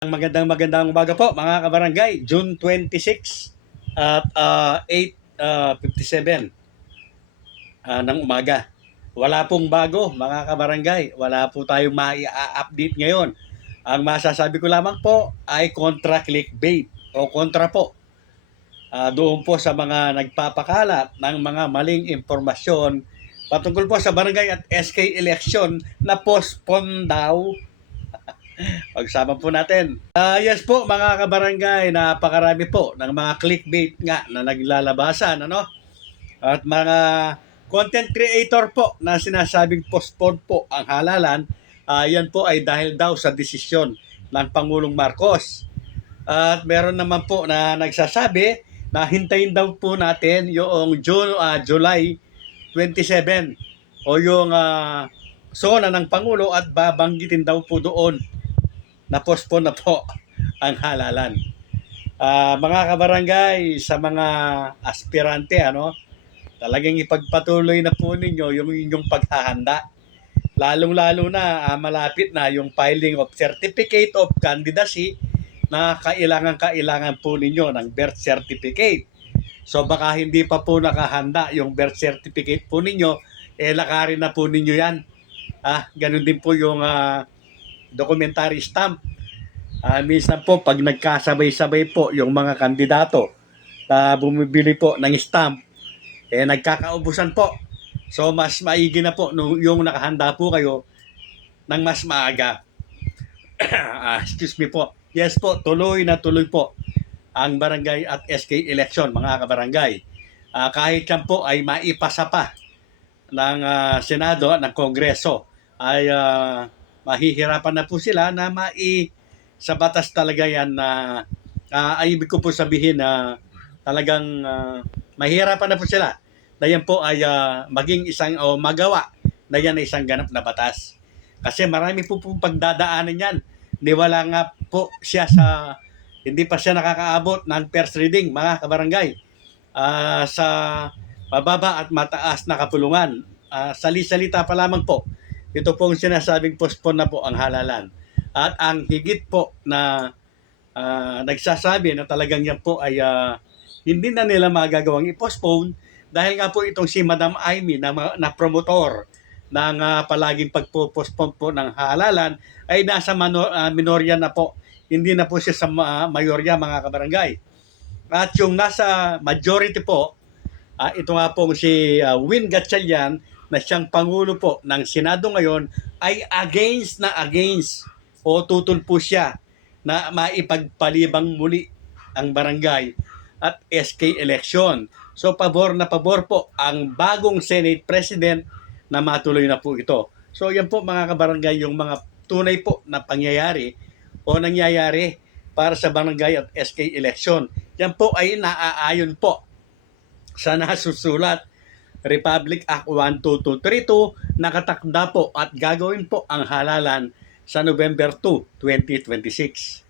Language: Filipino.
Magandang umaga po mga kabarangay. June 26 at 8:57 ng umaga. Wala pong bago mga kabarangay. Wala po tayong mai-update ngayon. Ang masasabi ko lamang po ay kontra clickbait o kontra po. Doon po sa mga nagpapakalat ng mga maling impormasyon patungkol po sa barangay at SK election na postpone daw. Pagsama po natin. Yes po mga kabarangay, napakarami po ng mga clickbait nga na naglalabasan, ano? At mga content creator po na sinasabing postpone po ang halalan, yan po ay dahil daw sa desisyon ng Pangulong Marcos. At meron naman po na nagsasabi na hintayin daw po natin yung July 27 o yung sona ng Pangulo at babanggitin daw po doon na postpone na po ang halalan. Mga kabarangay, sa mga aspirante, talagang ipagpatuloy na po ninyo yung inyong paghahanda. Lalong-lalo na malapit na yung filing of Certificate of Candidacy na kailangan po ninyo ng birth certificate. So baka hindi pa po nakahanda yung birth certificate po ninyo, lakarin na po ninyo yan. Ganun din po yung documentary stamp. Minsan po pag nagkasabay-sabay po yung mga kandidato na bumibili po ng stamp, nagkakaubusan po. So mas maigi na po yung nakahanda po kayo ng mas maaga. Excuse me po. Yes po, tuloy na tuloy po ang barangay at SK election mga kabarangay. Kahit yan po ay maipasa pa ng Senado at ng Kongreso, ay mahihirapan na po sila na sa batas talaga yan na ay ibig ko po sabihin na talagang mahihirapan na po sila na yan po ay maging isang o magawa na yan ay isang ganap na batas. Kasi marami po pong pagdadaanan yan. Niwala nga po siya hindi pa siya nakakaabot ng first reading mga kabarangay. Sa mababa at mataas na kapulungan. Sali-salita pa lamang po. Ito pong sinasabing postpone na po ang halalan. At ang higit po na nagsasabi na talagang yan po ay hindi na nila magagawang i-postpone dahil nga po itong si Madam Amy na promotor ng palaging pagpo-postpone po ng halalan ay nasa minorya na po. Hindi na po siya sa mayorya mga kabarangay. At yung nasa majority po, ito nga pong si Win Gatchalian na siyang Pangulo po ng Senado ngayon ay against o tutol po siya na maipagpalibang muli ang barangay at SK election. So pabor na pabor po ang bagong Senate President na matuloy na po ito. So yan po mga kabarangay yung mga tunay po na pangyayari o nangyayari para sa barangay at SK election. Yan po ay naaayon po sa nasusulat Republic Act 12232, nakatakda po at gagawin po ang halalan sa November 2, 2026.